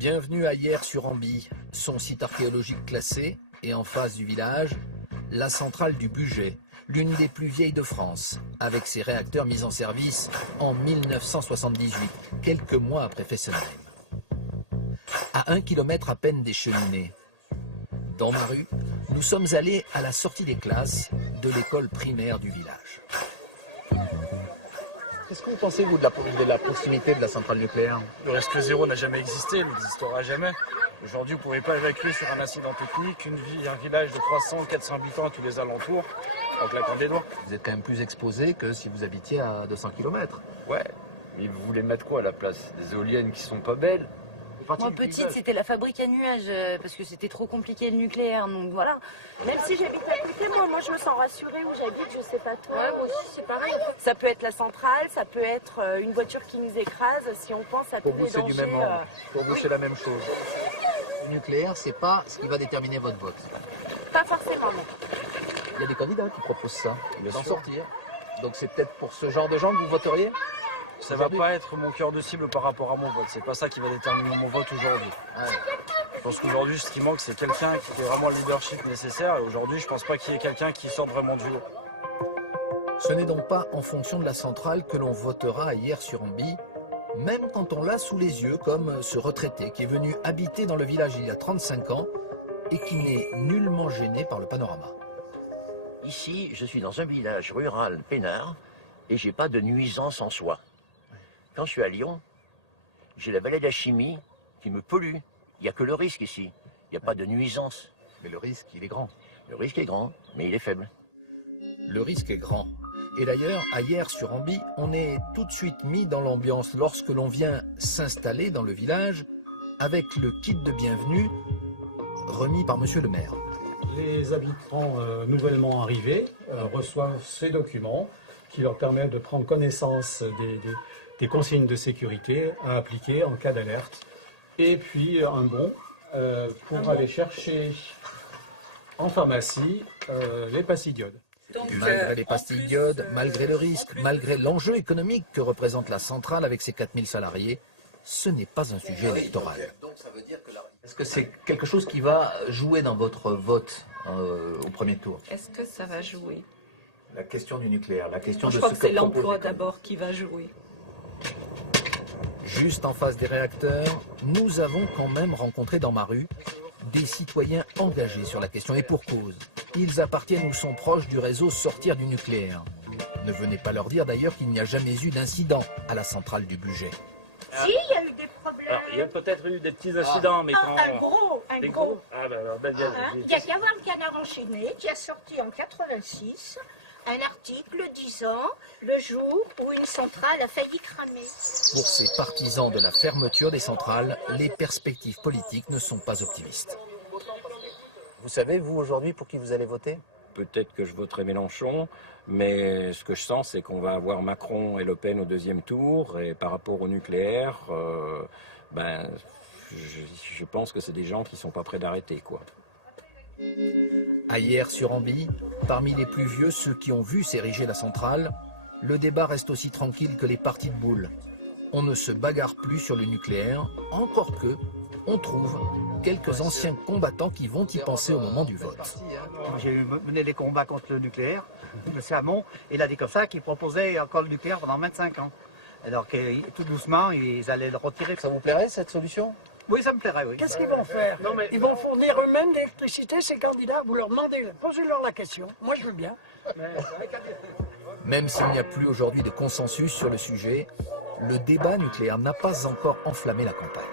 Bienvenue à Hyères-sur-Amby, son site archéologique classé, et en face du village, la centrale du Bugey, l'une des plus vieilles de France, avec ses réacteurs mis en service en 1978, quelques mois après Fessenheim. À 1 kilomètre à peine des cheminées. Dans ma rue, nous sommes allés à la sortie des classes de l'école primaire du village. Qu'est-ce que vous pensez, vous, de la proximité de la centrale nucléaire? Le risque zéro n'a jamais existé, il n'existera jamais. Aujourd'hui, vous ne pouvez pas évacuer sur un incident technique un village de 300, 400 habitants à tous les alentours en claquant des doigts. Vous êtes quand même plus exposé que si vous habitiez à 200 km. Ouais, mais vous voulez mettre quoi à la place? Des éoliennes qui sont pas belles? Moi, petite, c'était la fabrique à nuages, parce que c'était trop compliqué le nucléaire, donc voilà. Même si j'habite à côté, moi je me sens rassurée où j'habite, je sais pas trop. Ouais, moi aussi, c'est pareil. Ça peut être la centrale, ça peut être une voiture qui nous écrase, si on pense à tous les dangers. Pour vous, c'est du même ordre. Pour vous, c'est la même chose. Le nucléaire, c'est pas ce qui va déterminer votre vote. Pas forcément, non. Il y a des candidats qui proposent ça, d'en sortir. Donc c'est peut-être pour ce genre de gens que vous voteriez? Ça va pas être mon cœur de cible par rapport à mon vote. C'est pas ça qui va déterminer mon vote aujourd'hui. Ouais. Je pense qu'aujourd'hui, ce qui manque, c'est quelqu'un qui ait vraiment le leadership nécessaire. Et aujourd'hui, je pense pas qu'il y ait quelqu'un qui sorte vraiment du lot. Ce n'est donc pas en fonction de la centrale que l'on votera à Hyères-sur-Amby, même quand on l'a sous les yeux, comme ce retraité qui est venu habiter dans le village il y a 35 ans et qui n'est nullement gêné par le panorama. Ici, je suis dans un village rural peinard et j'ai pas de nuisance en soi. Quand je suis à Lyon, j'ai la vallée d'Achimie qui me pollue. Il n'y a que le risque ici. Il n'y a pas de nuisance. Mais le risque, il est grand. Le risque est grand, mais il est faible. Le risque est grand. Et d'ailleurs, à Hyères-sur-Amby, on est tout de suite mis dans l'ambiance lorsque l'on vient s'installer dans le village avec le kit de bienvenue remis par monsieur le maire. Les habitants nouvellement arrivés reçoivent ces documents qui leur permettent de prendre connaissance des consignes de sécurité à appliquer en cas d'alerte. Et puis un bon pour aller chercher en pharmacie les pastilles d'iode. Malgré les pastilles d'iode, malgré le risque, malgré l'enjeu économique que représente la centrale avec ses 4000 salariés, ce n'est pas un sujet électoral. Est-ce que c'est quelque chose qui va jouer dans votre vote au premier tour? Est-ce que ça va jouer? La question du nucléaire, la question de Je ce crois que c'est que l'emploi d'abord qui va jouer. Juste en face des réacteurs, nous avons quand même rencontré dans ma rue des citoyens engagés sur la question, et pour cause. Ils appartiennent ou sont proches du réseau Sortir du nucléaire. Ne venez pas leur dire d'ailleurs qu'il n'y a jamais eu d'incident à la centrale du Bugey. Si, il y a eu des problèmes. Alors, il y a peut-être eu des petits incidents, mais quand... Un gros. Ah, ben, Il y a Gavin le Canard enchaîné qui a sorti en 86 un article disant le jour où une centrale a failli cramer. Pour ces partisans de la fermeture des centrales, les perspectives politiques ne sont pas optimistes. Vous savez, vous, aujourd'hui, pour qui vous allez voter? Peut-être que je voterai Mélenchon, mais ce que je sens, c'est qu'on va avoir Macron et Le Pen au deuxième tour. Et par rapport au nucléaire, je pense que c'est des gens qui ne sont pas prêts d'arrêter, quoi. À Hyères-sur-Amby, parmi les plus vieux, ceux qui ont vu s'ériger la centrale, le débat reste aussi tranquille que les parties de boules. On ne se bagarre plus sur le nucléaire, encore que on trouve quelques anciens combattants qui vont y penser au moment du vote. J'ai mené des combats contre le nucléaire, M. Hamon, il a dit comme ça qu'il proposait encore le nucléaire pendant 25 ans. Alors que tout doucement, ils allaient le retirer. Ça vous plairait, cette solution? Oui, ça me plairait, oui. Qu'est-ce qu'ils vont faire? Ils vont fournir eux-mêmes l'électricité, ces candidats? Vous leur demandez, posez-leur la question. Moi, je veux bien. Même s'il n'y a plus aujourd'hui de consensus sur le sujet, le débat nucléaire n'a pas encore enflammé la campagne.